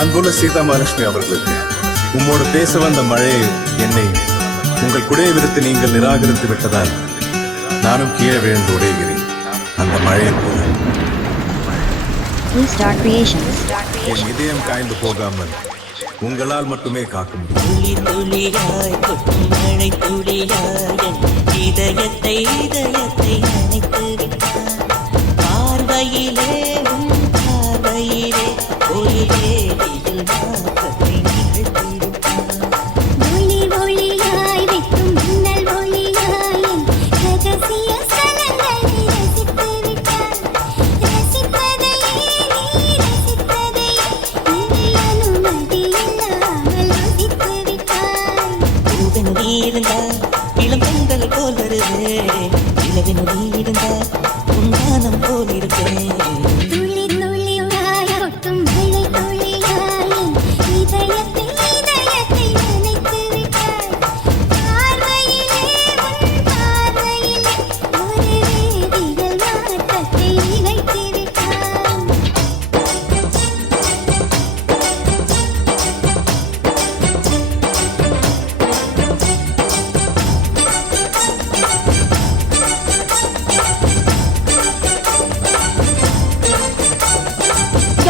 அன்புள்ள சீதா மகாலட்சுமி அவர்களுக்கு உம்மோடு பேச வந்த மழையை என்னை உங்கள் குடையை விடுத்து நீங்கள் நிராகரித்து விட்டதால் நானும் கீழே விழுந்து உடைகிறேன். அந்த மழையை போல என் இதயம் காய்ந்து போகாமல் உங்களால் மட்டுமே காக்க முடியும். பார்வையிலே பார்வையிலே ஒரு வேதியில் மாற்றத்தை ஒளி ஒளியாய் வைக்கும் மின்னல் ஒளியாய் ரகசிய ஸ்தலங்களை ரசித்து விட்டார். ரசிப்பதையே நீ ரசிப்பதையே இதை அனுமதி இல்லாமல் ருசித்து விட்டார். பூவன் நீ இருந்தால் இளம் பெண்களை போல் வருவே, இளவின் நீ இருந்தால் உன்னானம் போல் இருப்பேன்.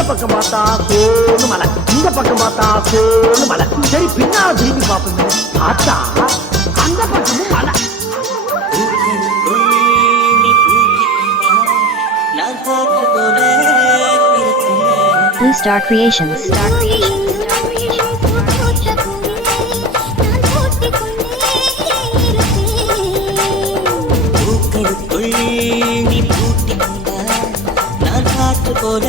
பக்கம் பார்த்தா சோனு மலை, இந்த பக்கம் பார்த்தா சோனு மலை. சரி பின்னால திரும்பி பார்ப்போம். ஆத்தா அந்த பக்கமும் மலை. Blue Star Creations. போல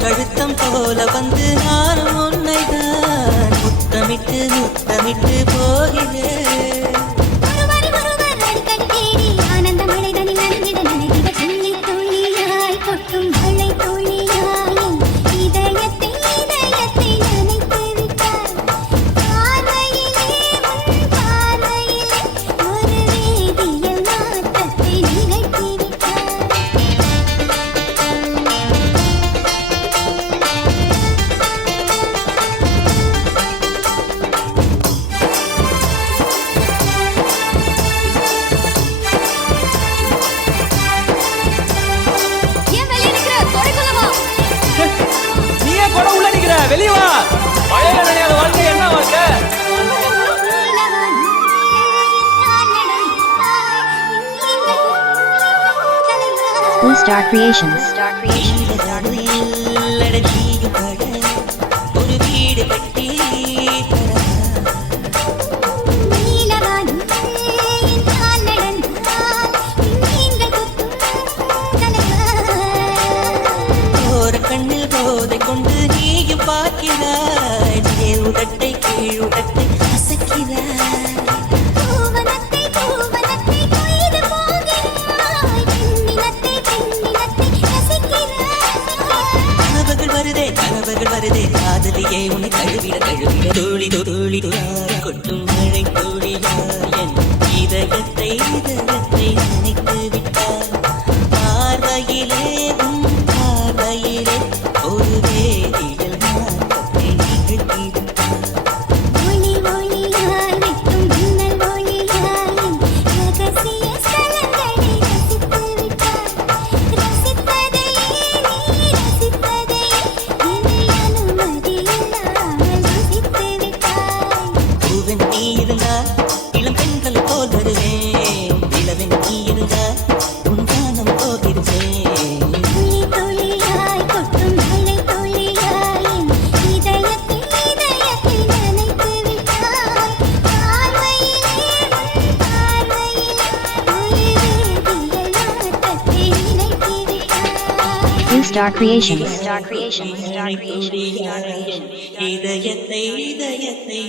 கழுத்தம் போல வந்து நானும் உன்னைதான் முத்தமிட்டு முத்தமிட்டு போகிறேன். வெளிவா, மழையில நனையாத வாழ்க்கை என்ன வாழ்க்கை? Blue Star Creations. ஒரு வீடு கட்டி கண்ணில் போதை கொண்டு நீயும் பார்க்கிறாய். உடட்டை கீழுடட்டை அசைக்கிறாய். கனவுகள் வருதே கனவுகள் வருதே காதலியே உன்னை தழுவிட தழுவிட தோழி தோழி கொட்டும் மழை தோழியாயன் இதயத்தை இதயத்தை நினைத்து விட்டார். பார்வையிலே பார்வையிலே ஒரு வேதியில் மாற்றத்தை நிகழ்த்திவிட்டார். ஒளி ஒளியாய் வைக்கும் மின்னல் ஒளியாய் ரகசிய ஸ்தலங்களை ரசித்து விட்டார். ரசிப்பதையே நீ ரசிப்பதையே இதை அனுமதி இல்லாமல் ருசித்து விட்டார். பூவன் நீ இருந்தால் இளம் பெண்களை போல் வருவேன், இளவன் நீ இருந்தால் உன்கானம் போகிறேன். Blue Star Creations. இதயத்தை இதயத்தை